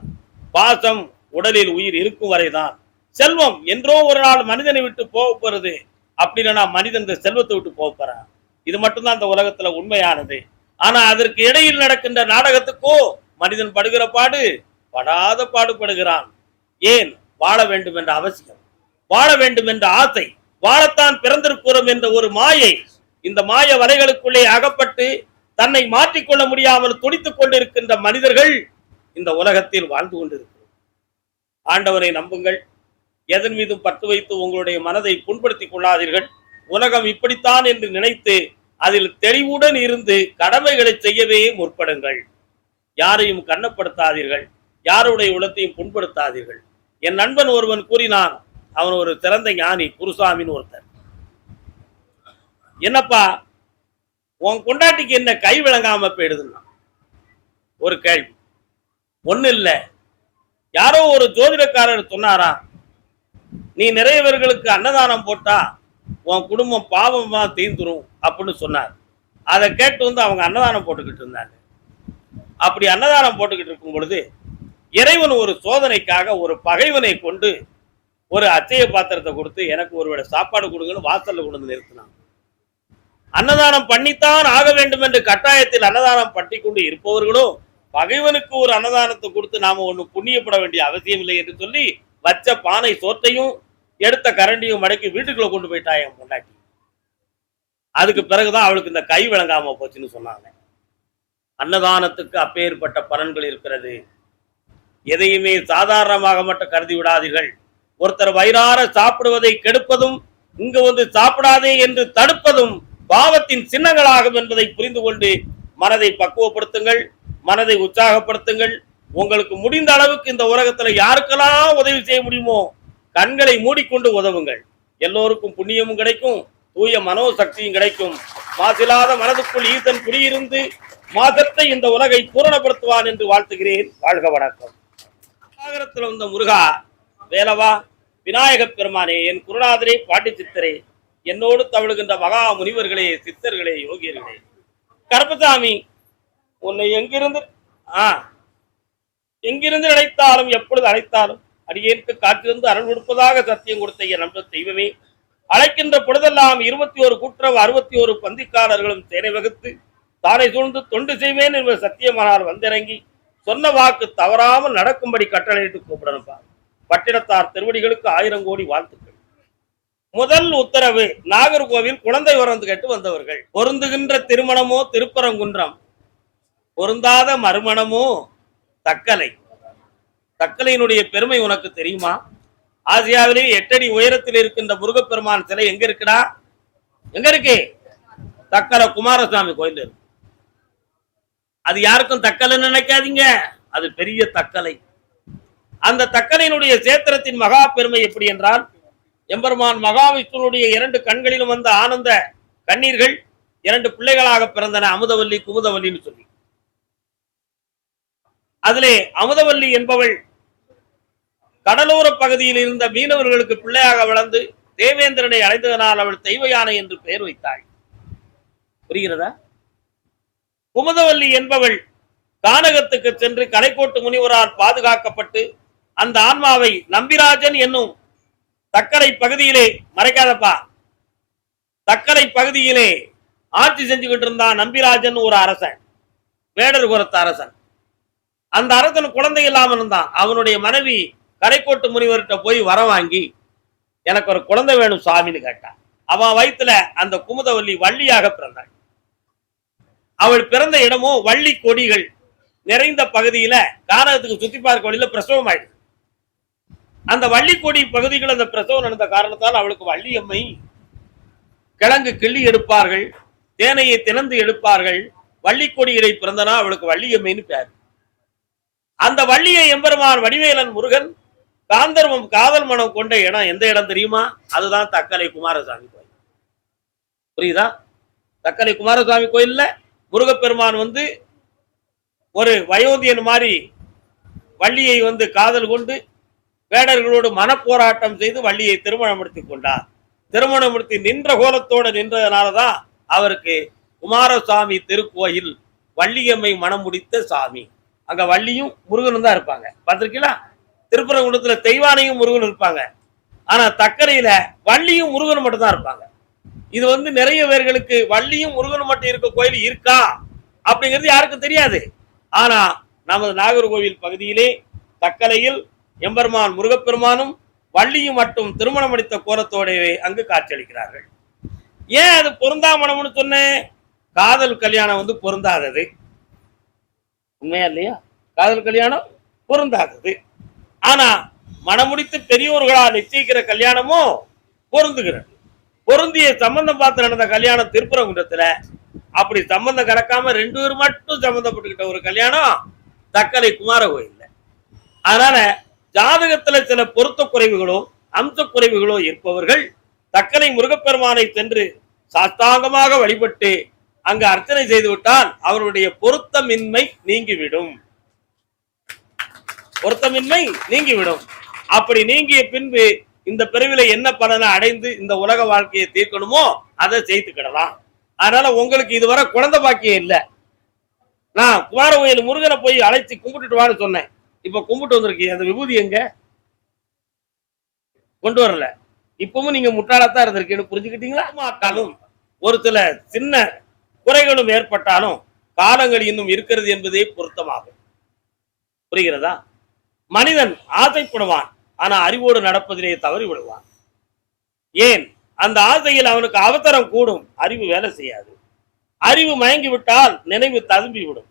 பாசம் உடலில் உயிர் இருக்கும் வரைதான், செல்வம் என்றோ ஒரு நாள் மனிதனை விட்டு போக போறது. அப்படின்னா மனிதன் இந்த செல்வத்தை விட்டு போக போறான். இது மட்டும்தான் இந்த உலகத்துல உண்மையானது. ஆனா அதற்கு இடையில் நடக்கின்ற நாடகத்துக்கோ மனிதன் படுகிற பாடு படாத பாடுபடுகிறான். ஏன்? வாழ வேண்டும் என்ற அவசியம், வாழ வேண்டும் என்ற ஆசை, வாழத்தான் பிறந்திருக்கிறோம் என்ற ஒரு மாயை. இந்த மாய வலைகளுக்குள்ளே அகப்பட்டு தன்னை மாற்றிக்கொள்ள முடியாமல் துடித்துக் கொண்டிருக்கின்ற மனிதர்கள் இந்த உலகத்தில் வாழ்ந்து கொண்டிருக்கிறோம். ஆண்டவரை நம்புங்கள். எதன் மீதும் பற்று வைத்து உங்களுடைய மனதை புண்படுத்திக் கொள்ளாதீர்கள். உலகம் இப்படித்தான் என்று நினைத்து அதில் தெளிவுடன் இருந்து கடமைகளை செய்யவே முற்படுங்கள். யாரையும் கண்ணப்படுத்தாதீர்கள், யாருடைய உள்ளத்தையும் புண்படுத்தாதீர்கள். என் நண்பன் ஒருவன் கூறினான், அவன் ஒரு சிறந்த ஞானி, குருசாமின்னு ஒருத்தர். என்னப்பா உன் கொண்டாட்டிக்கு என்ன கை விளங்காம போயிடுதுன்னா ஒரு கேள்வி. ஒண்ணு இல்ல, யாரோ ஒரு ஜோதிடக்காரர் சொன்னாரா, நீ நிறைய பேர்களுக்கு அன்னதானம் போட்டா உன் குடும்பம் பாவமா தீந்துரும் அப்படின்னு சொன்னார். அதை கேட்டு வந்து அவங்க அன்னதானம் போட்டுக்கிட்டு இருந்தாங்க. அப்படி அன்னதானம் போட்டுக்கிட்டு இருக்கும் பொழுது இறைவன் ஒரு சோதனைக்காக ஒரு பகைவனை கொண்டு ஒரு அச்சய பாத்திரத்தை கொடுத்து எனக்கு ஒருவேளை சாப்பாடு கொடுங்கன்னு வாசல்ல கொண்டு வந்து நிறுத்தினான். அன்னதானம் பண்ணித்தான் ஆக வேண்டும் என்று கட்டாயத்தில் அன்னதானம் பட்டி கொண்டு இருப்பவர்களோ பகைவனுக்கு ஒரு அன்னதானத்தை கொடுத்து நாம ஒண்ணு புண்ணியப்பட வேண்டிய அவசியம் இல்லை என்று சொல்லி வச்ச பானை சோத்தையும் எடுத்த கரண்டியும் மடக்கி வீட்டுக்குள்ள கொண்டு போயிட்டா என் பொண்டாட்டி. அதுக்கு பிறகுதான் அவளுக்கு இந்த கை விளங்காம போச்சுன்னு சொன்னாங்க. அன்னதானத்துக்கு அப்பேற்பட்ட பலன்கள் இருக்கிறது. எதையுமே சாதாரணமாக மட்டும் கருதி விடாதீர்கள். ஒருத்தர் வயிறார சாப்பிடுவதை கெடுப்பதும் இங்கு வந்து சாப்பிடாதே என்று தடுப்பதும் பாவத்தின் சின்னங்களாகும் என்பதை புரிந்து கொண்டு மனதை பக்குவப்படுத்துங்கள், மனதை உற்சாகப்படுத்துங்கள். உங்களுக்கு முடிந்த அளவுக்கு இந்த உலகத்துல யாருக்கெல்லாம் உதவி செய்ய முடியுமோ கண்களை மூடிக்கொண்டு உதவுங்கள். எல்லோருக்கும் புண்ணியமும் கிடைக்கும், தூய மனோசக்தியும் கிடைக்கும். மாசில்லாத மனதுக்குள் ஈசன் குடியிருந்து மாசத்தை இந்த உலகை பூரணப்படுத்துவான் என்று வாழ்த்துகிறேன். வாழ்க வணக்கம். சாகரத்தில் வந்த முருகா, வேலவா, விநாயக பெருமானே, என் குருநாதரே, பாட்டி சித்தரே, என்னோடு தவழுகின்ற மகா முனிவர்களே, சித்தர்களே, யோகியர்களே, கருப்பசாமி, உன்னை எங்கிருந்து நினைத்தாலும் எப்பொழுது அழைத்தாலும் அடியேற்கு காற்றிருந்து அருள் கொடுப்பதாக சத்தியம் கொடுத்த என் நம்ப தெய்வமே, அழைக்கின்ற பொழுதெல்லாம் 21 கூட்டுறவு 61 பந்திக்காரர்களும் சேனை வகுத்து தானை சூழ்ந்து தொண்டு செய்வேன் என்பது சத்தியமானால் வந்திறங்கி சொன்ன வாக்கு தவறாமல் நடக்கும்படி கட்டளையிட்டு கூப்பிடணும்பா. பட்டினத்தார் திருவடிகளுக்கு 1000 கோடி வாழ்த்துக்கள். முதல் உத்தரவு, நாகர்கோவில் குழந்தை வரம் கேட்டு வந்தவர்கள். பொருந்துகின்ற திருமணமோ திருப்பரங்குன்றம், பொருந்தாத மறுமணமோ தக்கலை. தக்கலையினுடைய பெருமை உனக்கு தெரியுமா? ஆசியாவிலே 8 அடி உயரத்தில் இருக்கின்ற முருகப்பெருமான் சிலை எங்க இருக்குடா? எங்க இருக்கு? தக்கலை குமாரசாமி கோயில் இருக்கு. அது யாருக்கும் தக்கலைன்னு நினைக்காதீங்க, அது பெரிய தக்கலை. அந்த தக்கலையினுடைய சேத்திரத்தின் மகா பெருமை எப்படி என்றால், எம்பெருமான் மகாவிஷ்ணுனுடைய 2 கண்களிலும் வந்த ஆனந்த கண்ணீர்கள் 2 பிள்ளைகளாக பிறந்தன, அமுதவல்லி குமுதவல்லின்னு சொல்லி. அதிலே அமுதவல்லி என்பவள் கடலோர பகுதியில் இருந்த மீனவர்களுக்கு பிள்ளையாக வளர்ந்து தேவேந்திரனை அடைந்ததனால் அவள் தெய்வ யானை என்று பெயர் வைத்தாள். புரிகிறதா? குமுதவல்லி என்பவள் கானகத்துக்கு சென்று கலைக்கோட்டு முனிவரால் பாதுகாக்கப்பட்டு அந்த ஆன்மாவை நம்பிராஜன் என்னும் தக்கலை பகுதியிலே, மறைக்காதப்பா, தக்கலை பகுதியிலே ஆட்சி செஞ்சுக்கிட்டு இருந்தான் நம்பிராஜன், ஒரு அரசன், வேடர் குலத்து அரசன். அந்த அரசன் குழந்தை இல்லாமல் இருந்தான். அவனுடைய மனைவி கரைக்கோட்டு முனிவர்கிட்ட போய் வர வாங்கி, எனக்கு ஒரு குழந்தை வேணும் சாமின்னு கேட்டான். அவன் வயிற்றுல அந்த குமுதவல்லி வள்ளியாக பிறந்தாள். அவள் பிறந்த இடமோ வள்ளி கொடிகள் நிறைந்த பகுதியில, கானகத்துக்கு சுத்தி பார்க்க வழியில பிரசவம் ஆயிடுது. அந்த வள்ளி கொடி பகுதிகள் அந்த பிரசவம் நடந்த காரணத்தால் அவளுக்கு வள்ளியம்மை. கிழங்கு கிள்ளி எடுப்பார்கள், தேனையை தினந்து எடுப்பார்கள். வள்ளி கொடிகளை பிறந்தனா அவளுக்கு வள்ளியம்மைன்னு பேர். அந்த வள்ளியை எம்பெருமான் வடிவேலன் முருகன் காந்தர்வம் காதல் மனம் கொண்ட இடம் எந்த இடம் தெரியுமா? அதுதான் தக்கலை குமாரசாமி கோயில். புரியுதா? தக்கலை குமாரசாமி கோயில்ல முருகப்பெருமான் ஒரு வயோதியன் மாதிரி வள்ளியை காதல் கொண்டு வேடர்களோடு மனப்போராட்டம் செய்து வள்ளியை திருமணப்படுத்திக் கொண்டார். திருமணப்படுத்தி நின்ற கோலத்தோடு நின்றதுனாலதான் அவருக்கு குமாரசாமி திருக்கோயில், வள்ளியம்மை மனம் முடித்த சாமி. அங்க வள்ளியும் முருகனும் தான் இருப்பாங்க. பார்த்திருக்கீங்களா? திருப்பரங்குன்றத்துல தெய்வானையும் முருகன் இருப்பாங்க. ஆனா தக்கரையில வள்ளியும் முருகன் மட்டும் தான் இருப்பாங்க. இது நிறைய பேர்களுக்கு வள்ளியும் முருகன் மட்டும் இருக்க கோயில் இருக்கா அப்படிங்கிறது யாருக்கும் தெரியாது. ஆனா நமது நாகர்கோவில் பகுதியிலே தக்கலையில் எம்பெருமான் முருகப்பெருமானும் வள்ளியும் மட்டும் திருமணம் அடித்த கோலத்தோடவே அங்கு காட்சியளிக்கிறார்கள். ஏன் அது பொருந்தாமணம்னு சொன்னேன்? காதல் கல்யாணம் பொருந்தாதது. உண்மையா இல்லையா? காதல் கல்யாணம் பொருந்தாதது. ஆனா மனமுடித்து பெரியோர்களால் நிச்சயிக்கிற கல்யாணமும் பொருந்துகிறது. பொருந்திய சம்பந்தம் பார்த்து நடந்த கல்யாணம் திருப்பரங்குன்றத்துல அப்படி சம்பந்தம் கடக்காம 2 பேர் மட்டும் சம்பந்தப்பட்டுக்கிட்ட ஒரு கல்யாணம் தக்கலை குமார கோயில். அதனால ஜாதகத்துல சில பொருத்த குறைவுகளோ அம்ச குறைவுகளோ இருப்பவர்கள் தக்கலை முருகப்பெருமானை சென்று சாஸ்தாங்கமாக வழிபட்டு அங்கு அர்ச்சனை செய்து விட்டால் அவருடைய பொருத்தமின்மை நீங்கிவிடும். பொருத்தமின்மை நீங்கிவிடும். அப்படி நீங்கிய பின்பு இந்த பிறவில என்ன பலனை அடைந்து இந்த உலக வாழ்க்கையை தீர்க்கணுமோ அதை செய்துக்கிடலாம். அதனால உங்களுக்கு இதுவரை குழந்தை பாக்கியம் இல்லை. நான் குமார கோயில் முருகனை போய் அழைச்சி கும்பிட்டுட்டு வான்னு சொன்னேன். இப்ப கும்பிட்டு வந்திருக்கு. அந்த விபூதி எங்க கொண்டு வரல. இப்பவும் நீங்க முட்டாளத்தான் இருந்திருக்கீன்னு புரிஞ்சுக்கிட்டீங்களா? மாட்டாலும் ஒரு சில சின்ன குறைகளும் ஏற்பட்டாலும் காலங்கள் இன்னும் இருக்கிறது என்பதே பொருத்தமாகும். புரிகிறதா? மனிதன் ஆசைப்படுவான், ஆனா அறிவோடு நடப்பதிலே தவறி விடுவான். ஏன்? அந்த ஆசையில் அவனுக்கு அவசரம் கூடும், அறிவு வேலை செய்யாது. அறிவு மயங்கி விட்டால் நினைவு ததும்பி விடும்.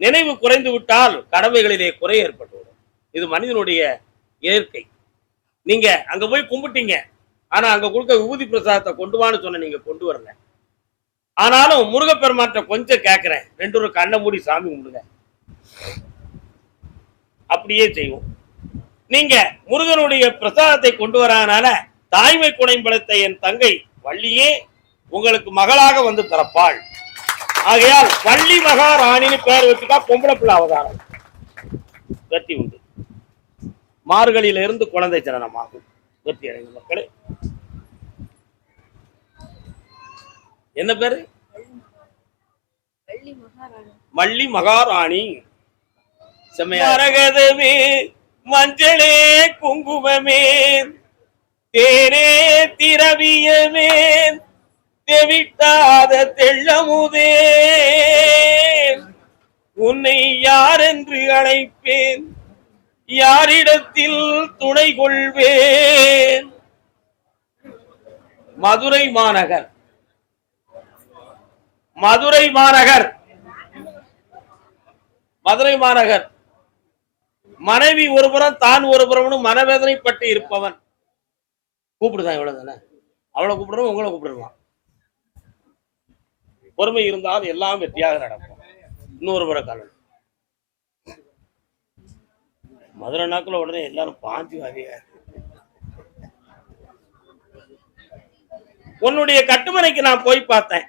நினைவு குறைந்து விட்டால் கடமைகளிலே குறை ஏற்பட்டுவிடும். இது மனிதனுடைய இயற்கை. நீங்க அங்க போய் கும்பிட்டீங்க, ஆனா அங்க கொடுக்க விபூதி பிரசாதத்தை கொண்டு வான்னு சொன்ன, நீங்க கொண்டு வரல. ஆனாலும் முருகப்பெருமாற்ற கொஞ்சம் கேட்கிறேன், 2 ஒரு கண்ணை மூடி சாமி கும்பிடுங்க. அப்படியே செய்வோம். நீங்க முருகனுடைய பிரசாதத்தை கொண்டு வரனால தாய்மை குணம் படைத்த என் தங்கை வள்ளியே உங்களுக்கு மகளாக பிறப்பாள். ஆகையால் வள்ளி மகாராணின்னு பெயர் வச்சுக்கா. பொம்பளை பிள்ளை அவதாரம் வெற்றி உண்டு. மார்கழியில இருந்து குழந்தை ஜனனமாகும். வெற்றி அடைந்த மக்களே. என்ன பேரு? வள்ளி மகாராணி. செம்மையாரகதமே மஞ்சளே குங்குமமே தேனே திரவியமே தெவிட்டாத தெள்ளமுதே உன்னை யார் என்று அழைப்பேன், யாரிடத்தில் துணை கொள்வேன். மதுரை மாநகர். மதுரை மாநகர். மதுரை மாநகர். மனைவி ஒருபுறம் தான் ஒருபுறம் மனவேதனைப்பட்டு இருப்பவன். கூப்பிடுதான் இவ்வளவு தானே. அவளை கூப்பிடுறோம், உங்களை கூப்பிடுவான். பொறுமை இருந்தால் எல்லாம் வெற்றியாக நடக்கும். இன்னொரு முறை காலம் மதுரை நாக்குல உடனே எல்லாரும் பாஞ்சு வாதிய. உன்னுடைய கட்டுமனைக்கு நான் போய் பார்த்தேன்.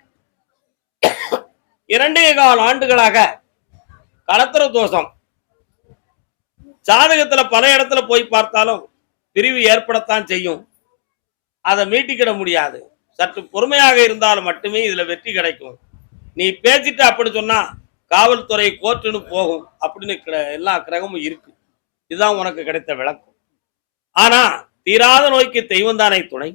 2.25 ஆண்டுகளாக கலத்திர தோஷம். ஜாதகத்துல பல இடத்துல போய் பார்த்தாலும் பிரிவு ஏற்படத்தான் செய்யும். அதை மீட்டிக்கிட முடியாது. சற்று பொறுமையாக இருந்தால் மட்டுமே இதுல வெற்றி கிடைக்கும். நீ பேசிட்டு அப்படி சொன்னா காவல்துறை கோர்ட்டுன்னு போகும் அப்படின்னு எல்லா கிரகமும் இருக்கு. இதுதான் உனக்கு கிடைத்த விளக்கம். ஆனா தீராத நோய்க்கு தெய்வம் தானே துணை.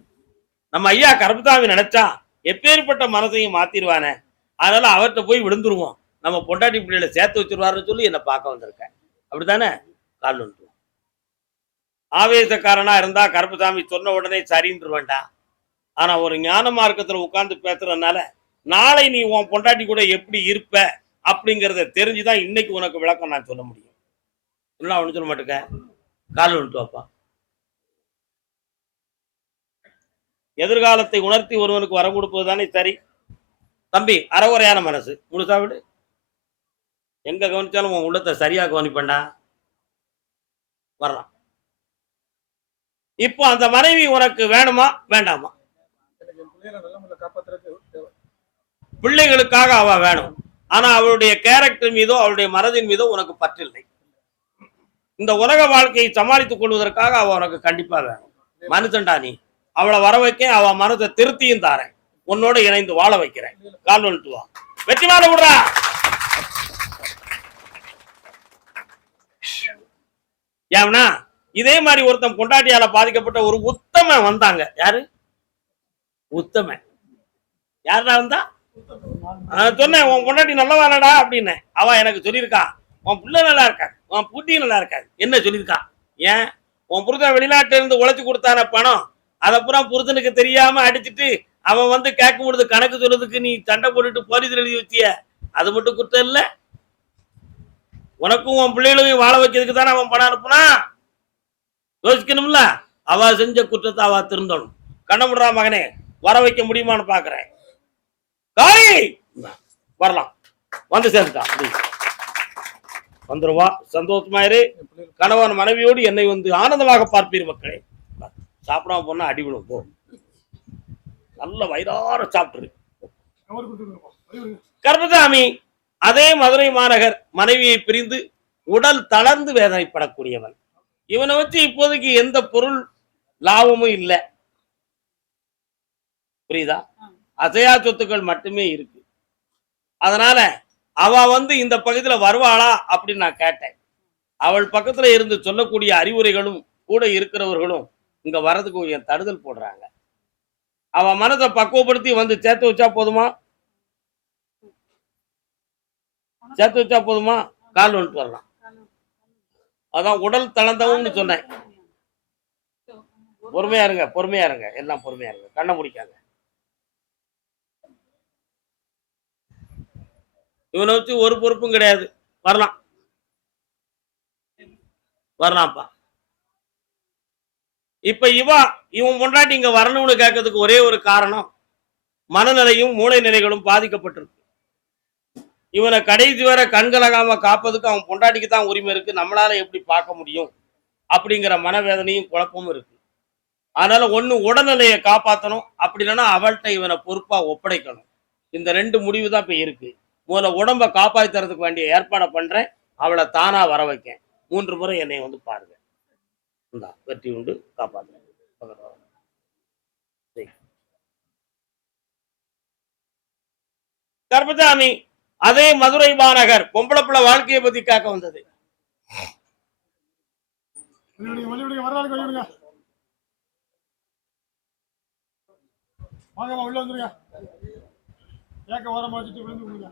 நம்ம ஐயா கருப்பசாமி நினைச்சா எப்பேற்பட்ட மனசையும் மாத்திருவானே. அதனால அவர்கிட்ட போய் விழுந்துருவோம். நம்ம பொண்டாட்டி பிள்ளைகளை சேர்த்து வச்சிருவாருன்னு சொல்லி என்னை பார்க்க வந்திருக்கேன். அப்படித்தானே? கால் ஒன்று ஆவேசக்காரனா இருந்தா கருப்பசாமி சொன்ன உடனே சரின்றுவேண்டா. ஆனா ஒரு ஞான மார்க்கத்துல உட்கார்ந்து பேசுறதுனால நாளை நீ உன் பொண்டாட்டி கூட எப்படி இருப்ப அப்படிங்கறத தெரிஞ்சுதான் இன்னைக்கு உனக்கு விளக்கம் நான் சொல்ல முடியும். என்ன ஒண்ணு சொல்ல மாட்டேங்க. கால் ஒன்று வாப்பா. எதிர்காலத்தை உணர்த்தி ஒருவனுக்கு வரம் கொடுப்பது தானே சரி. தம்பி அறகுறையான மனசு முழுசா விடு. எங்க கவனிச்சாலும் உன் உள்ளத்தை சரியா கவனிப்பண்டா. வரலாம். இப்போ அந்த மனைவி உனக்கு வேணுமா வேண்டாமா? பிள்ளைகளுக்காக அவ வேணும். ஆனா அவளுடைய கேரக்டர் மீதோ அவளுடைய மனதின் மீதோ உனக்கு பற்றில்லை. இந்த உலக வாழ்க்கையை சமாளித்துக் கொள்வதற்காக அவ உனக்கு கண்டிப்பா வேணும். மனுஷன்டா நீ. அவளை வர வைக்க அவ மனதை திருத்தியும் தாரேன். உன்னோட இணைந்து வாழ வைக்கிறேன். கால் வந்துட்டு வா. வெற்றி வாழ விடுறா. ஏன்னா இதே மாதிரி ஒருத்தன் பொண்டாட்டியால பாதிக்கப்பட்ட ஒரு உத்தமன் வந்தாங்க. யாரு உத்தமன்? யாரா வந்தா? சொன்னேன் உன் பொண்டாட்டி நல்லவாடா அப்படின்னு. அவ எனக்கு சொல்லியிருக்கா உன் புள்ள நல்லா இருக்காது, உன் பூட்டி நல்லா இருக்காது. என்ன சொல்லியிருக்கா? ஏன் உன் புருஷன் வெளிநாட்டுல இருந்து உழைச்சு கொடுத்தான பணம் அதப்புறம் புருஷனுக்கு தெரியாம அடிச்சுட்டு அவன் வந்து கேட்கும் பொழுது கணக்கு சொல்றதுக்கு நீ சண்டை போட்டுட்டு போலீஸ் எழுதி வச்சிய. அது மட்டும் குற்றம் இல்ல. உனக்கும் உன் பிள்ளைகளையும் வாழ வைக்கிறதுக்கு தானே அவன் பணம் அனுப்புனா. யோசிக்கணும்ல. அவ செஞ்ச குற்றத்தை அவ திருந்தணும். கண்ணமுடுறா மகனே, வர வைக்க முடியுமான்னு பாக்குறேன். வரலாம். வந்து சேர்ந்துட்டான். வந்துருவா. சந்தோஷமாயிரு. கணவன் மனைவியோடு என்னை வந்து ஆனந்தமாக பார்ப்பீர் மக்களே. சாப்பிடாம போனா அடிவிடும். போ. நல்ல வயிறார சாப்பிட்டுரு. கருப்பசாமி அதே மதுரை மாநகர் மனைவியை பிரிந்து உடல் தளர்ந்து வேதனைப்படக்கூடியவன். இவனை வச்சு இப்போதைக்கு எந்த பொருள் லாபமும் இல்லை. புரியுதா? அசையா சொத்துக்கள் மட்டுமே இருக்கு. அதனால அவ வந்து இந்த பகுதியில வருவாளா அப்படின்னு நான் கேட்டேன். அவள் பக்கத்துல இருந்து சொல்லக்கூடிய அறிவுரைகளும் கூட இருக்கிறவர்களும் இங்க வர்றதுக்கு கொஞ்சம் தடுதல் போடுறாங்க. அவ மனதை பக்குவப்படுத்தி வந்து சேர்த்து வச்சா போதுமா? சேர்த்து வச்சா போதுமா? கால் வந்துட்டு வரலாம். அதான் உடல் தளர்ந்தவும் சொன்னேன். பொறுமையா இருங்க, பொறுமையா இருங்க, எல்லாம் பொறுமையா இருங்க. கண்ணை முடிக்காங்க. இவனை வச்சு ஒரு பொறுப்பும் கிடையாது. வரலாம் வரலாம்ப்பா. இப்ப இவன் பொண்டாட்டி இங்க வரணும்னு கேட்கறதுக்கு ஒரே ஒரு காரணம், மனநிலையும் மூளை நிலைகளும் பாதிக்கப்பட்டிருக்கு. இவனை கடைசி வர கண்கலகாம காப்பதுக்கு அவன் பொண்டாட்டிக்கு தான் உரிமை இருக்கு. நம்மளால எப்படி பார்க்க முடியும் அப்படிங்கிற மனவேதனையும் குழப்பமும் இருக்கு. அதனால ஒண்ணு உடல்நிலையை காப்பாற்றணும், அப்படி இல்லைன்னா அவள்கிட்ட இவனை பொறுப்பா ஒப்படைக்கணும். இந்த 2 முடிவு தான் இப்ப இருக்கு. முதல்ல உடம்ப காப்பாற்றி தரதுக்கு வேண்டிய ஏற்பாடை பண்றேன். அவளை தானா வர வைக்கேன். 3 முறை என்னை வந்து பாருங்க. வெற்றி உண்டு. காப்பாற்று. கருப்பசாமி அதே மதுரை மாநகர் பொம்பளை பிள்ளை வாழ்க்கையை பத்தி கேட்க வந்தது. உள்ள வந்துருங்க. ஏக்க ஓரமா வச்சுட்டு விழுந்து விடுங்க.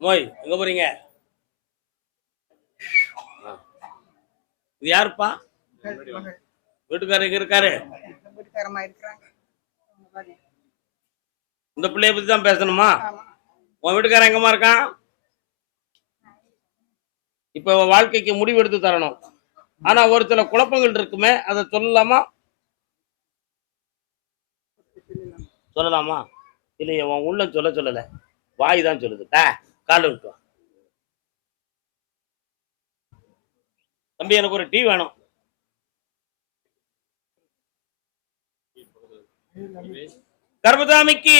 மோய் எங்க போறீங்க? இது யாருப்பா? வீட்டுக்காரர் எங்க இருக்காரு? இந்த பிள்ளைய பத்தி தான் பேசணுமா? உன் வீட்டுக்காரன் எங்கம்மா இருக்கான்? இப்ப வாழ்க்கைக்கு முடிவு எடுத்து தரணும். ஆனா ஒரு சில குழப்பங்கள் இருக்குமே, அதை சொல்லலாமா? சொல்லலாமா? இல்லையே, உன் உள்ள சொல்லல, வாய் தான் சொல்லுது. கால விட்டு தம்பி, எனக்கு ஒரு டீ வேணும். கர்மசாமிக்கு